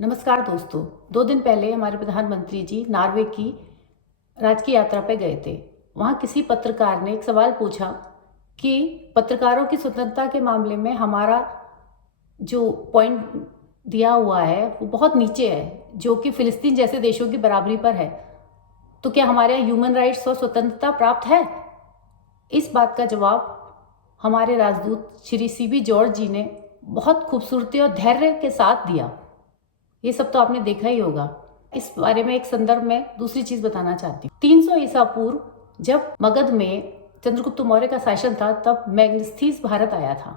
नमस्कार दोस्तों। 2 दिन पहले हमारे प्रधानमंत्री जी नॉर्वे की राजकीय यात्रा पे गए थे। वहाँ किसी पत्रकार ने एक सवाल पूछा कि पत्रकारों की स्वतंत्रता के मामले में हमारा जो पॉइंट दिया हुआ है वो बहुत नीचे है, जो कि फिलिस्तीन जैसे देशों की बराबरी पर है। तो क्या हमारे यहाँ ह्यूमन राइट्स और स्वतंत्रता प्राप्त है? इस बात का जवाब हमारे राजदूत श्री सीबी जॉर्ज जी ने बहुत खूबसूरती और धैर्य के साथ दिया। ये सब तो आपने देखा ही होगा। इस बारे में एक संदर्भ में दूसरी चीज बताना चाहती हूँ। 300 ईसा पूर्व जब मगध में चंद्रगुप्त मौर्य का शासन था, तब मैग्नेस्थीस भारत आया था।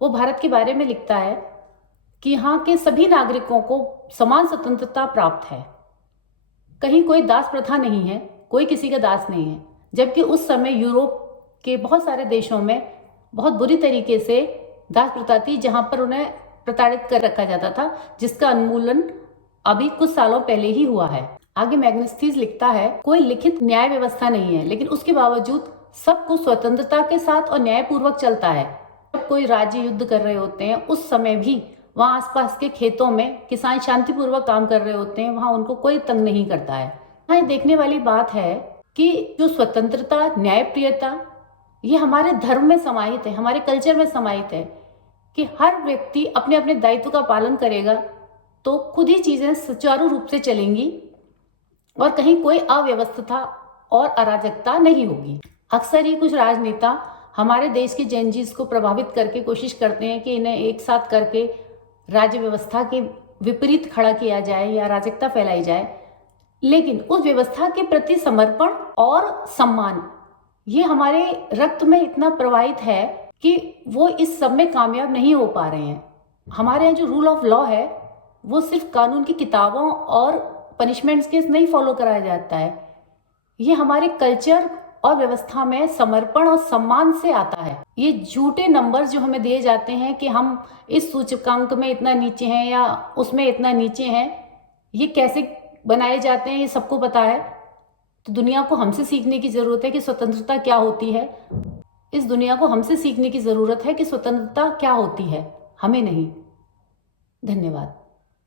वो भारत के बारे में लिखता है कि यहाँ के सभी नागरिकों को समान स्वतंत्रता प्राप्त है। कहीं कोई दास प्रथा नहीं है, कोई किसी का दास नहीं है। जबकि उस समय यूरोप के बहुत सारे देशों में बहुत बुरी तरीके से दास प्रथा थी, जहां पर उन्हें प्रताड़ित कर रखा जाता था, जिसका उन्मूलन अभी कुछ सालों पहले ही हुआ है। आगे मैग्नेस्थीस लिखता है, कोई लिखित न्याय व्यवस्था नहीं है, लेकिन उसके बावजूद सब कुछ स्वतंत्रता के साथ और न्यायपूर्वक चलता है। जब कोई राज्य युद्ध कर रहे होते हैं, उस समय भी वहाँ आसपास के खेतों में किसान शांतिपूर्वक काम कर रहे होते हैं, वहाँ उनको कोई तंग नहीं करता है। हाँ, ये देखने वाली बात है कि जो स्वतंत्रता, न्यायप्रियता, ये हमारे धर्म में समाहित है, हमारे कल्चर में समाहित है कि हर व्यक्ति अपने अपने दायित्व का पालन करेगा तो खुद ही चीजें सुचारू रूप से चलेंगी और कहीं कोई अव्यवस्था और अराजकता नहीं होगी। अक्सर ही कुछ राजनेता हमारे देश के जेनजीज को प्रभावित करके कोशिश करते हैं कि इन्हें एक साथ करके राज्य व्यवस्था के विपरीत खड़ा किया जाए या अराजकता फैलाई जाए, लेकिन उस व्यवस्था के प्रति समर्पण और सम्मान ये हमारे रक्त में इतना प्रवाहित है कि वो इस सब में कामयाब नहीं हो पा रहे हैं। हमारे यहाँ जो रूल ऑफ लॉ है वो सिर्फ कानून की किताबों और पनिशमेंट्स के नहीं फॉलो कराया जाता है। ये हमारे कल्चर और व्यवस्था में समर्पण और सम्मान से आता है। ये झूठे नंबर्स जो हमें दिए जाते हैं कि हम इस सूचकांक में इतना नीचे हैं या उसमें इतना नीचे हैं, ये कैसे बनाए जाते हैं ये सबको पता है। तो दुनिया को हमसे सीखने की जरूरत है कि स्वतंत्रता क्या होती है। इस दुनिया को हमसे सीखने की जरूरत है कि स्वतंत्रता क्या होती है, हमें नहीं। धन्यवाद।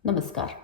नमस्कार।